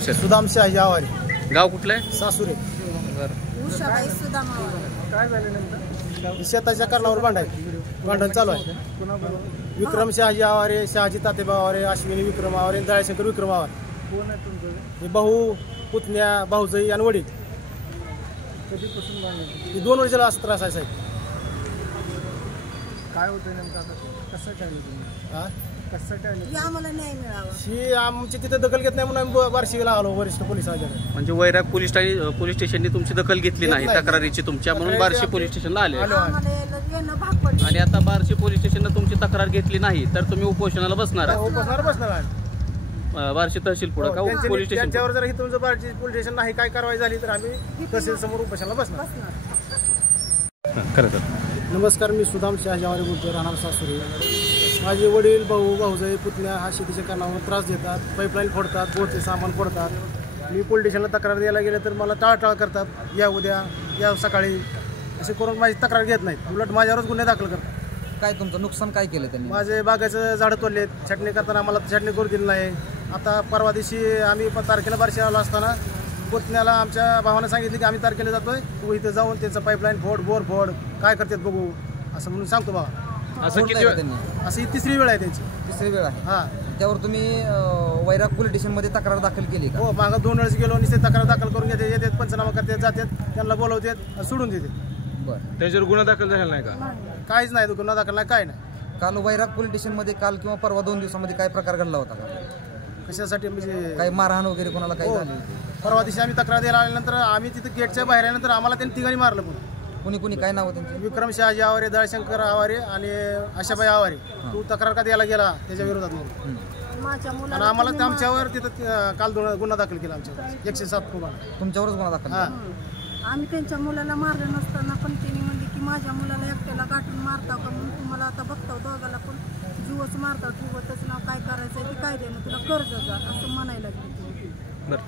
नाव sir? Sudam Shahaji Aware. गाव कुठलं आहे? सासुरे. उषाबाई सुदाम आवारे. काय झालं नेमकं? शेताच्या कारणावर भांडण चालू आहे. विक्रम शहाजी आवारे, शहाजी तातेबा आवारे, अश्विनी विक्रम आवारे, दयाशंकर विक्रम आवारे. कोण आहे तुमचं? हे भाऊ, पुतण्या, भाऊजाई आणि वडील. कधीपासून भांडण? 2 वर्षाला असं त्रास आहे साहेब. काय होतं नेमकं आता? कसं काय तुम्ही? कसं काय आम्हाला न्याय मिळावा? ही आमची तिथे दखल घेत नाही म्हणून आम्ही बार्शीला आलो वरिष्ठ पोलीस अधिकारी. म्हणजे वैराग पोलीस स्टेशनने तुमची दखल घेतली नाही तक्रारीची तुमच्या, म्हणून बार्शी पोलीस स्टेशनला आले. आणि आता बार्शी पोलीस स्टेशनने तुमची तक्रार घेतली नाही तर तुम्ही उपोषणाला बसणार आहात? बसणार बार्शी तहसील पुढे का पोलीस स्टेशन? त्यांच्यावर जर तुमचं बार्शी पोलीस स्टेशन नाही काय कारवाई झाली तर आम्ही तहसील समोर उपोषणाला बसणार. नमस्कार, मी सुदाम शहाजी आवारे बोलतोय, राहणार सासुरे. माझे वडील, भाऊ, भाऊजाई, पुतण्या हा शेतीच्या कारणावर त्रास देतात, पाईपलाईन फोडतात, बोरचे सामान फोडतात. मी पोलीस स्टेशनला तक्रार द्यायला गेले तर मला टाळटाळ करतात, या उद्या, या सकाळी, असे करून माझी तक्रार घेत नाहीत. उलट माझ्यावरच गुन्हे दाखल करतात. काय तुमचं नुकसान काय केलं त्यांनी? माझे बागाचं झाडं तोडलेत, छाटणी करताना आम्हाला छाटणी करू दिली नाही. आता परवा दिवशी आम्ही तारखेला बार्शी आलो असताना पुतण्याला आमच्या भावानं सांगितलं की आम्ही तारखेला जातोय, तू इथे जाऊन त्यांचं पाईपलाईन फोड, बोर फोड, काय करतात बघू असं म्हणून सांगतो बाबा. असं किती वेळ? असं ही 3री वेळ आहे त्यांची. 3री वेळ आहे? हां. त्यावर तुम्ही वैराग पोलीस स्टेशनमध्ये तक्रार दाखल केली का? हो, मागं 2 वेळेस गेलो, निश्चित तक्रार दाखल करून घेते, येतात, पंचनामा करतात, जातात, त्यांना बोलवतात, सोडून देते. बरं. त्याच्यावर गुन्हा दाखल झाला नाही का? काहीच नाही, गुन्हा दाखल नाही, काय नाही. काल वैराग पोलीस स्टेशनमध्ये काल किंवा परवा 2 दिवसामध्ये काय प्रकार घडला होता का? कशासाठी म्हणजे काही मारहाण वगैरे कोणाला काही झाली? परवा दिवशी आम्ही तक्रार द्यायला आल्यानंतर आम्ही तिथे गेटच्या बाहेर आल्यानंतर आम्हाला त्यांनी तिघांनी मारलं. पण कुणी काय नाव त्यांचे? विक्रम शहाजी आवारे, दयाशंकर आवारे आणि आशाबाई आवारे. तू तक्रार का द्यायला गेला त्याच्या विरोधात म्हणून, आणि आम्हाला आमच्यावर तिथं काल गुन्हा दाखल केला आमच्यावर 107 प्रमाणे. तुमच्यावरच गुन्हा दाखल? आम्ही त्यांच्या मुलाला मारलं नसताना पण त्यांनी म्हणले की माझ्या मुलाला एकट्याला गाठून मारता का म्हणून, तुम्हाला आता बघता दोघाला पण जीवच मारता, जीवतच नाव काय करायचं की काय देणं तुला कर्ज जा असं म्हणायला लागले.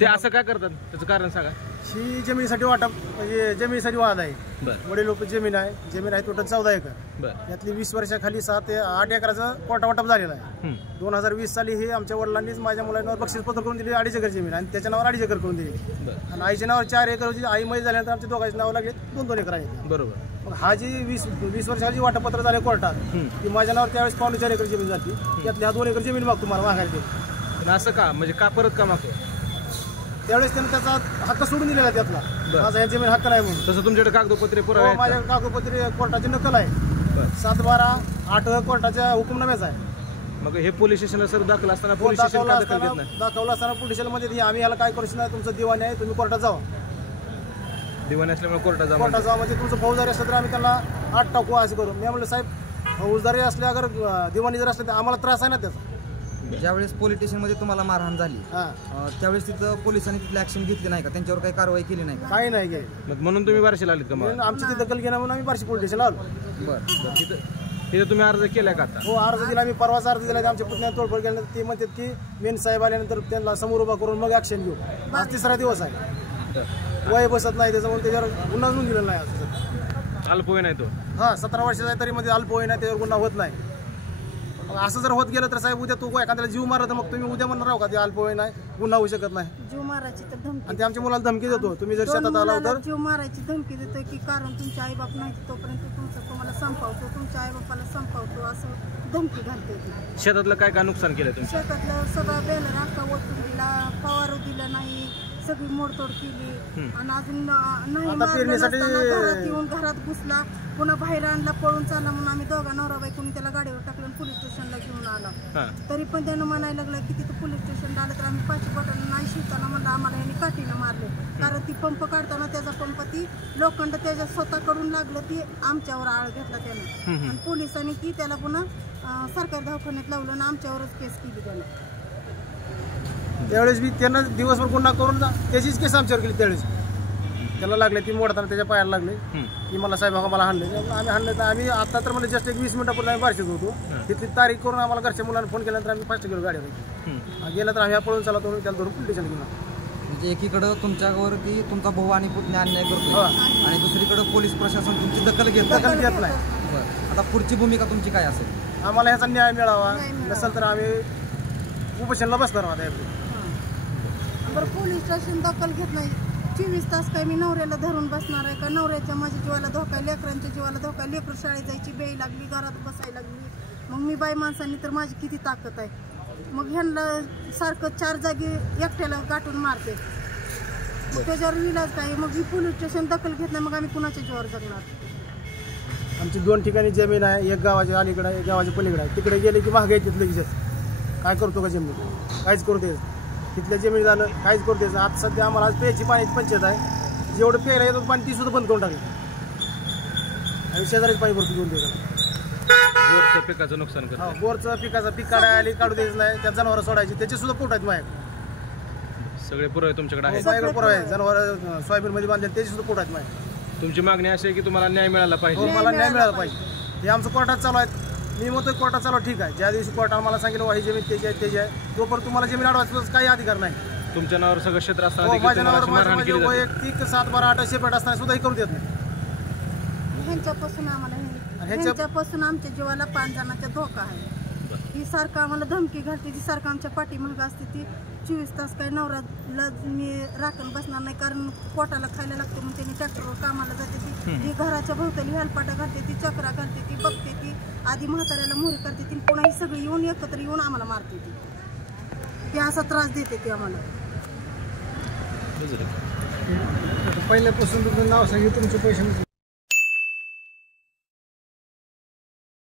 ते असं काय करतात त्याचं कारण सांगा. ही जमिनीसाठी वाटप, म्हणजे जमिनीसाठी वाद आहे. वडील लोक जमीन आहे टोटल 14 एकर. यातली 20 वर्षाखाली 7 ते 8 एकराचं कोटा वाटप झालेला आहे. 2020 साली हे आमच्या वडिलांनीच माझ्या मुलांवर बक्षीसपत्र करून दिली 2.5 एकर जमीन, आणि त्याच्या नावावर 2.5 एकर करून दिली. आणि आईच्या नावावर 4 एकर होती. आई मध्ये झाल्यानंतर आमच्या दोघांच्या नावावर लागले 2-2 एकर आहे. बरोबर. मग हा जी 20 वर्षाची वाटपत्र झाले कोर्टात, की माझ्या नावावर त्यावेळेस 4.5 एकर जमीन झाली. त्यातली 2 एकर जमीन मागतो मला मागायला. असं का म्हणजे का परत का मागतो? त्यावेळेस त्यानं त्याचा हक्क सोडून दिलेला त्यातला, माझा ह्या जमीन हक्क नाही म्हणून. तसं तुमच्याकडे कागदपत्रे पुरावे? माझ्या कागदपत्रे कोर्टाची नकल आहे. 7/12/8 कोर्टाच्या हुकुमनाम्याचा आहे. मग हे पोलीस स्टेशनला सर दाखल असताना पोलीस स्टेशन दाखवलं असताना पोलीस स्टेशनमध्ये आम्ही याला काय करू शकणार, तुमचं दिवाणी आहे, तुम्ही कोर्टात जावा. दिवाणी असल्यामुळे कोर्टात जावा म्हणजे तुमचं फौजदारी असलं तर आम्ही त्यांना 8 टाकू असं करू. मी म्हणलं साहेब, फौजदारी असल्या अगर दिवाणी जर असलं तर आम्हाला त्रास आहे ना त्याचा. ज्यावेळेस पोलीस स्टेशनमध्ये तुम्हाला मारहाण झाली त्यावेळेस तिथं पोलिसांनी तिथली ऍक्शन घेतली नाही का? त्यांच्यावर काही कारवाई केली नाही? काही नाही केली. म्हणून तुम्ही बार्शीला आलीत का? आमची ती दखल घेणं म्हणून आम्ही बार्शी पोलीस स्टेशनला आलो. बरं. तिथं तुम्ही अर्ज केलाय का आता? हो, अर्ज दिला. आम्ही परवाचा अर्ज दिला. आमच्या पुतण्याला तोडफोड केल्यानंतर ते म्हणतात की मेन साहेब आल्यानंतर त्यांना समोर उभा करून मग ऍक्शन घेऊ. आज 3रा दिवस आहे, वय बसत नाही त्याच्यामुळे त्याच्यावर गुन्हा नोंद दिलेला नाही. अल्पवय नाही तो? 17 वर्षाचा आहे तरी मध्ये अल्पवय नाही, त्याच्यावर गुन्हा होत नाही. असं जर होत गेलं तर साहेब उद्या तू एखाद्याला जीव मारला तर मग तुम्ही उद्या म्हणणार आहो का ते अल्पवय नाही, गुन्हा होऊ शकत नाही? जीव मारायची तर धमकी, आणि ते आमच्या मुलाला धमकी देतो, तुम्ही जर शेतात आला तर जीव मारायची धमकी देतो की कारण तुमचे आई बाप नाही तोपर्यंत तुम्हाला संपवतो, तुमच्या आई बापाला संपवतो असं धमकी घालते. शेतातलं काय काय नुकसान केलं तुम्ही? शेतातलं सगळं बेलर अख्खा ओतून दिला, फवारू दिलं नाही, सगळी मोडतोड केली. आणि अजून नाही घरात येऊन घरात घुसला, पुन्हा बाहेर आणला, पळून चालला म्हणून आम्ही दोघा नवरा बायकोनी त्याला गाडीवर टाकलं आणि पोलीस स्टेशनला घेऊन आला. तरी पण त्यानं म्हणायला लागला की तिथं पोलीस स्टेशनला आलं तर आम्ही 5 बोटांना नाही शिवताना म्हणलं आम्हाला यांनी काठीनं मारले. कारण ती पंप काढताना त्याचा पंप ती लोखंड त्याच्या स्वतःकडून लागलं, ती आमच्यावर आळ घेतला त्यानं. आणि पोलिसांनी की त्याला पुन्हा सरकारी दवाखान्यात लावलं आणि आमच्यावरच केस केली त्यानं. त्यावेळेस मी त्यांना दिवसभर गुन्हा करून त्याचीच केस आमच्यावर केली. त्यावेळेस त्याला लागले, ती मोडताना त्याच्या पायाला लागले की मला साहेब मला हाणले. आम्ही हाणले तर आम्ही आता तर म्हणजे जस्ट 20 मिनिटापूर्वी आम्ही बार्शीत होतो. तिथली तारीख करून आम्हाला घरच्या मुलांना फोन केल्यानंतर आम्ही फास्ट गेलो गाडीवर. गेलं तर आम्ही पळून चालतो, त्याला धरून पोलीस स्टेशन गेलो. म्हणजे एकीकडं तुमच्यावर की तुमचा भाऊ आणि पुतण्या अन्याय करतो आणि दुसरीकडे पोलीस प्रशासन तुमची दखल घेत नाही. आता पुढची भूमिका तुमची काय असेल? आम्हाला ह्याचा न्याय मिळावा, नसेल तर आम्ही उपोषणाला बसणार. बरं पोलीस स्टेशन दखल घेत नाही. 24 तास काय मी नवऱ्याला धरून बसणार आहे का? नवऱ्याच्या माझ्या जीवाला धोका आहे, लेकरांच्या जीवाला धोका आहे. लेकरं शाळेत जायची बेई लागली, घरात बसायला लागली. मग मी बाई माणसांनी तर माझी किती ताकद आहे. मग ह्यांना सारखं 4 जागी एकट्याला गाठून मारते. मग त्याच्यावर इलाज काय? मग ही पोलीस स्टेशन दखल घेत नाही, मग आम्ही कुणाच्या जीवावर जगणार? आमची 2 ठिकाणी जमीन आहे, एक गावाच्या अलीकडे आहे, एक गावाच्या पलीकडे आहे. तिकडे गेले की महागाई तिथलं लगेच काय करतो का जमीन? काहीच करू दे. तिथल्या जमीन झालं काहीच करू द्यायचं. आज सध्या आम्हाला आज प्यायची पाण्याची पंचायत आहे. जेवढं प्यायला येतं पाणी ती सुद्धा बंद करून टाकलं. आणि शेजारीच पाणी भरपूर घेऊन द्यायचं. बोरचं पिकाचं नुकसान करतो. बोरचं पिकाचं पीक काढायला आली काढू द्यायचं नाही. त्या जनावरं सोडायची त्याचे सुद्धा पोट आहेत माझ्या. सगळे पुरावे तुमच्याकडे आहेत. माझ्याकडे पुरावे आहे. जनावर सोयाबीन मध्ये बांधले त्याचे सुद्धा पोट आहेत माझ्या. तुमची मागणी अशी आहे की तुम्हाला न्याय मिळाला पाहिजे. मला न्याय मिळाला पाहिजे. हे आमचं कोर्टात चालू आहे. मी म्हणतोय कोर्टात चालू ठीक आहे. ज्या दिवशी कोर्टात मला सांगितलं ही जमीन त्याची आहे त्याची आहे, तोपर्यंत तुम्हाला जमीन अडवायचं काही अधिकार नाही. तुमच्या नावावर सगळं क्षेत्र असताना माझ्या नावावर माझे वैयक्तिक 7, 12, 8 सेपरेट असताना सुद्धा करू देत नाही. ह्यांच्यापासून आमच्या जीवाला 5 जणांचा धोका आहे. ही सारखं आम्हाला धमकी घालते, ती सारखं आमच्या पाठीमाग असते. ती 24 तास काही नवऱ्याला मी राखण बसणार नाही, कारण पोटाला खायला लागते. मग त्यांनी ट्रॅक्टरवर कामाला जाते. ती घराच्या भोवताली हेलपाटा घालते, ती चक्रा घालते, ती बघते, ती आधी म्हाताऱ्याला मोहरी करते, ती पुन्हा ही सगळी येऊन एकत्र येऊन आम्हाला मारते. ती असा त्रास देते ती आम्हाला. पहिल्यापासून तुमचं नाव सांगितलं, तुमचे पैसे